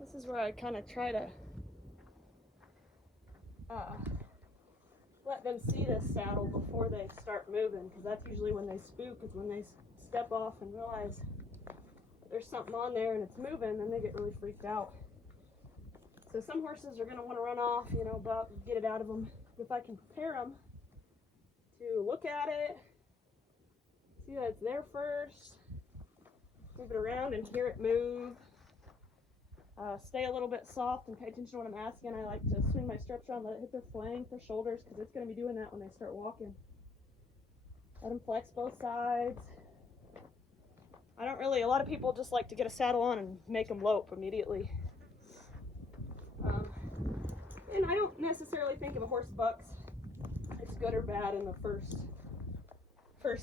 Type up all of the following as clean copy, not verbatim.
This is where I kind of try to let them see the saddle before they start moving, because that's usually when they spook, is when they step off and realize that there's something on there and it's moving, then they get really freaked out. So some horses are going to want to run off, but get it out of them. If I can prepare them to look at it, see that it's there first, move it around and hear it move. Stay a little bit soft and pay attention to what I'm asking. I like to swing my stirrups around, let it hit their flank, their shoulders, because it's going to be doing that when they start walking. Let them flex both sides. A lot of people just like to get a saddle on and make them lope immediately. And I don't necessarily think if a horse bucks, it's good or bad in the first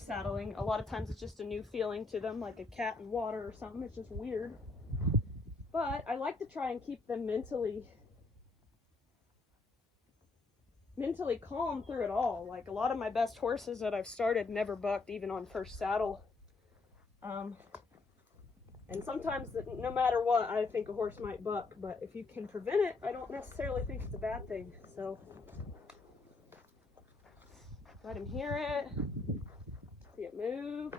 saddling. A lot of times it's just a new feeling to them, like a cat in water or something. It's just weird. But I like to try and keep them mentally calm through it all. Like a lot of my best horses that I've started never bucked even on first saddle. And sometimes, no matter what, I think a horse might buck, but if you can prevent it, I don't necessarily think it's a bad thing. So let him hear it, see it move.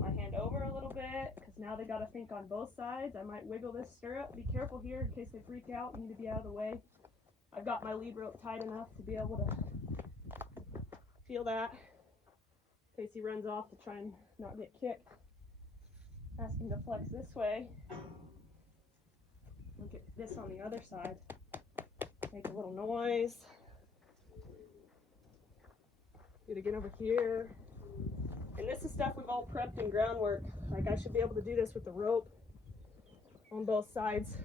My hand over a little bit, because now they got to think on both sides. I might wiggle this stirrup. Be careful here in case they freak out. You need to be out of the way. I've got my lead rope tight enough to be able to feel that in case he runs off to try and not get kicked. Ask him to flex this way. Look at this on the other side. Make a little noise. Do it again over here. And this is stuff we've all prepped in groundwork. Like I should be able to do this with the rope on both sides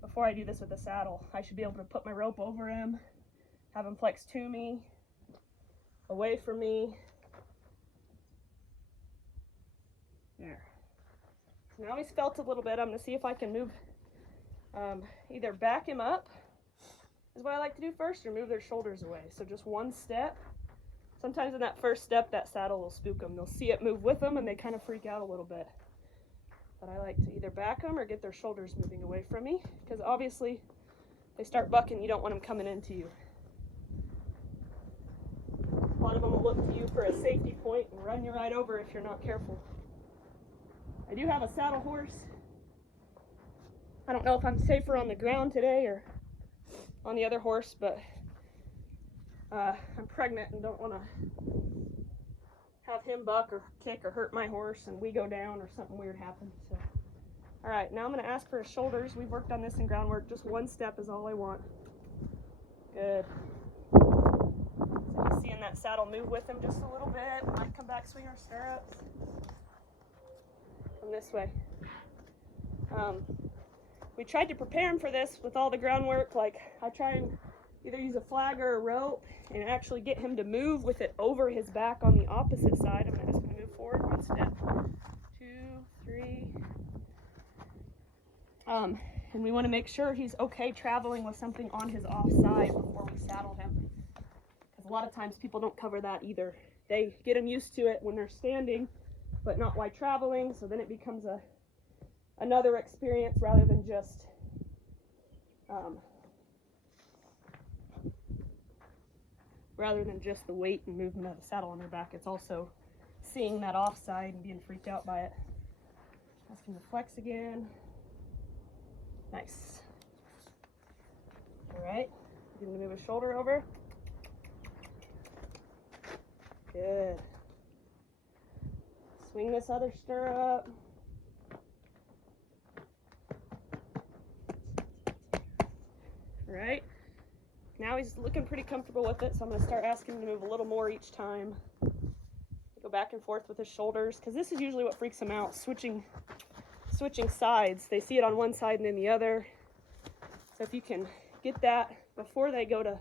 before I do this with the saddle. I should be able to put my rope over him, have him flex to me, away from me. There. So now he's felt a little bit. I'm going to see if I can move, either back him up is what I like to do first, or move their shoulders away. So just one step. Sometimes in that first step, that saddle will spook them. They'll see it move with them and they kind of freak out a little bit. But I like to either back them or get their shoulders moving away from me, because obviously they start bucking, you don't want them coming into you. A lot of them will look to you for a safety point and run you right over if you're not careful. I do have a saddle horse. I don't know if I'm safer on the ground today or on the other horse, but I'm pregnant and don't want to have him buck or kick or hurt my horse and we go down or something weird happens. So, all right, now I'm going to ask for his shoulders. We've worked on this in groundwork. Just one step is all I want. Good. So you're seeing that saddle move with him just a little bit. We might come back, swing our stirrups. Come this way. We tried to prepare him for this with all the groundwork. Like I try and either use a flag or a rope and actually get him to move with it over his back on the opposite side. I'm just going to move forward one step, 2, 3. And we want to make sure he's okay traveling with something on his off side before we saddle him. Because a lot of times people don't cover that either. They get him used to it when they're standing, but not while traveling, so then it becomes another experience rather than just the weight and movement of the saddle on their back. It's also seeing that offside and being freaked out by it. Ask him to flex again. Nice. All right, get him to move his shoulder over. Good. Swing this other stirrup. All right. Now he's looking pretty comfortable with it, so I'm going to start asking him to move a little more each time. Go back and forth with his shoulders, because this is usually what freaks them out, switching sides. They see it on one side and then the other. So if you can get that before they go to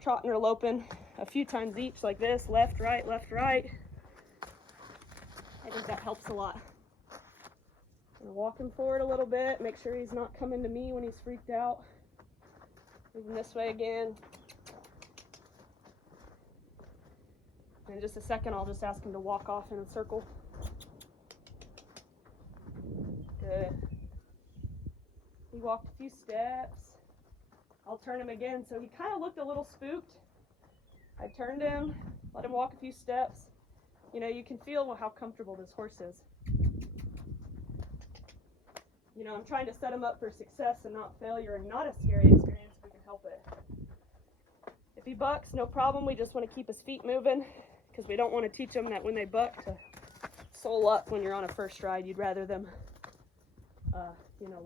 trotting or loping a few times each, like this, left, right, I think that helps a lot. I'm going to walk him forward a little bit, make sure he's not coming to me when he's freaked out. Moving this way again. In just a second, I'll just ask him to walk off in a circle. Good. He walked a few steps. I'll turn him again. So he kind of looked a little spooked. I turned him, let him walk a few steps. You know, you can feel how comfortable this horse is. You know, I'm trying to set him up for success and not failure, and not a scary experience if we can help it. If he bucks, no problem. We just want to keep his feet moving, because we don't want to teach them that when they buck to sole up when you're on a first ride. You'd rather them,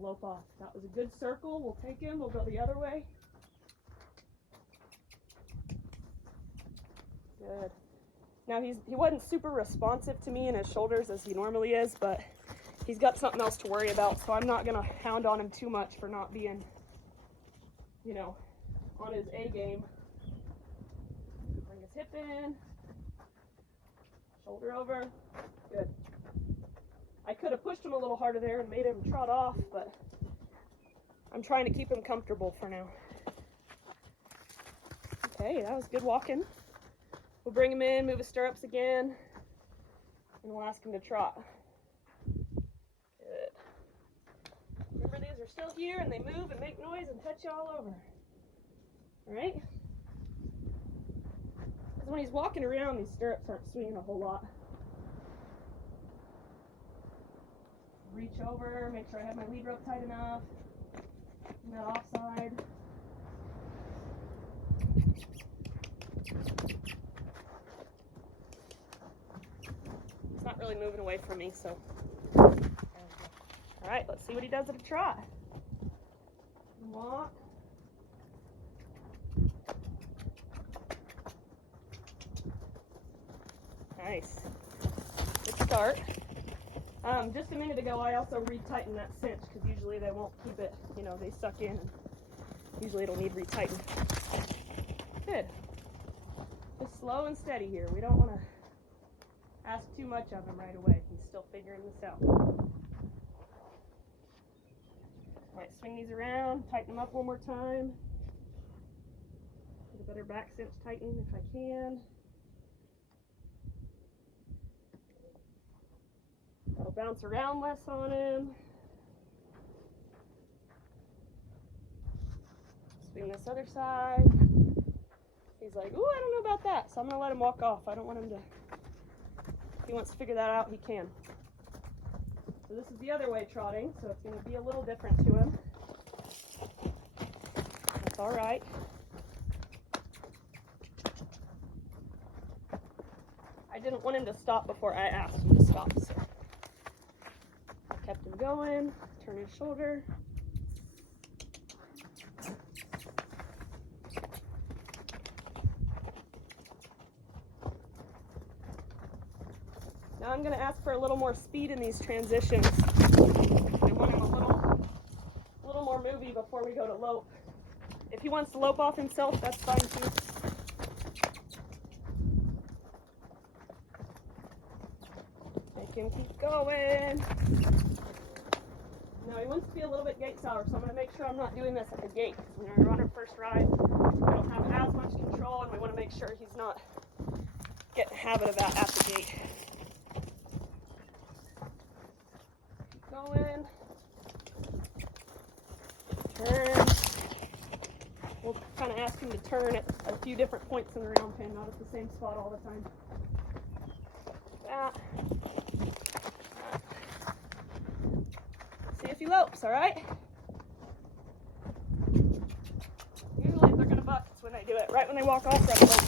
lope off. That was a good circle. We'll take him. We'll go the other way. Good. Now he wasn't super responsive to me in his shoulders as he normally is, but he's got something else to worry about, so I'm not gonna hound on him too much for not being, you know, on his A game. Bring his hip in, shoulder over, good. I could have pushed him a little harder there and made him trot off, but I'm trying to keep him comfortable for now. Okay, that was good walking. We'll bring him in, move his stirrups again, and we'll ask him to trot. Good. Remember, these are still here, and they move and make noise and touch you all over. All right? Because when he's walking around, these stirrups aren't swinging a whole lot. Reach over, make sure I have my lead rope tight enough. And that offside. He's not really moving away from me, so. All right, let's see what he does at a trot. Walk. Nice. Good start. Just a minute ago, I also retightened that cinch because usually they won't keep it, you know, they suck in and usually it'll need retightened. Good. Just slow and steady here. We don't want to ask too much of him right away. He's still figuring this out. All right, swing these around, tighten them up one more time. Get a better back cinch tighten if I can. I'll bounce around less on him. Swing this other side. He's like, ooh, I don't know about that. So I'm going to let him walk off. I don't want him to, if he wants to figure that out, he can. So this is the other way trotting, so it's going to be a little different to him. That's all right. I didn't want him to stop before I asked him to stop, so I kept him going, turn his shoulder. Now I'm going to ask for a little more speed in these transitions. I want him a little more movie before we go to lope. If he wants to lope off himself, that's fine too. Make him keep going. Now he wants to be a little bit gait sour, so I'm going to make sure I'm not doing this at the gate. When we're on our first ride, we don't have as much control, and we want to make sure he's not getting a habit of that at the gate. Keep going. Turn. We'll kind of ask him to turn at a few different points in the round pen, not at the same spot all the time. That. See if he lopes, all right? Usually if they're going to buck, it's when they do it. Right when they walk off, they're lope.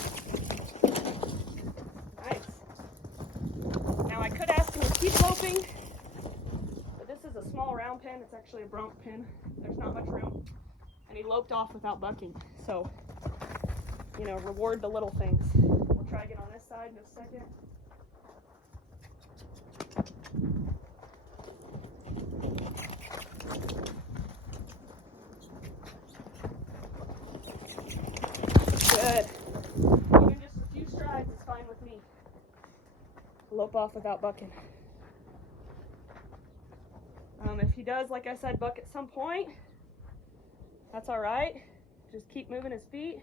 Nice. Now I could ask him to keep loping, but this is a small round pin. It's actually a bronc pin. There's not much room. And he loped off without bucking. So, you know, reward the little things. We'll try again on this side in a second. Good. Even just a few strides is fine with me. Lope off without bucking. If he does, like I said, buck at some point, that's all right. Just keep moving his feet.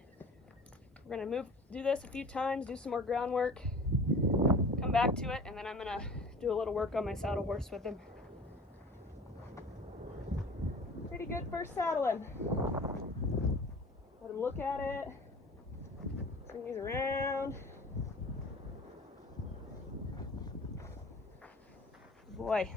We're gonna do this a few times, do some more groundwork, come back to it, and then I'm gonna do a little work on my saddle horse with him. Pretty good first saddling. Let him look at it. Swing these around. Boy.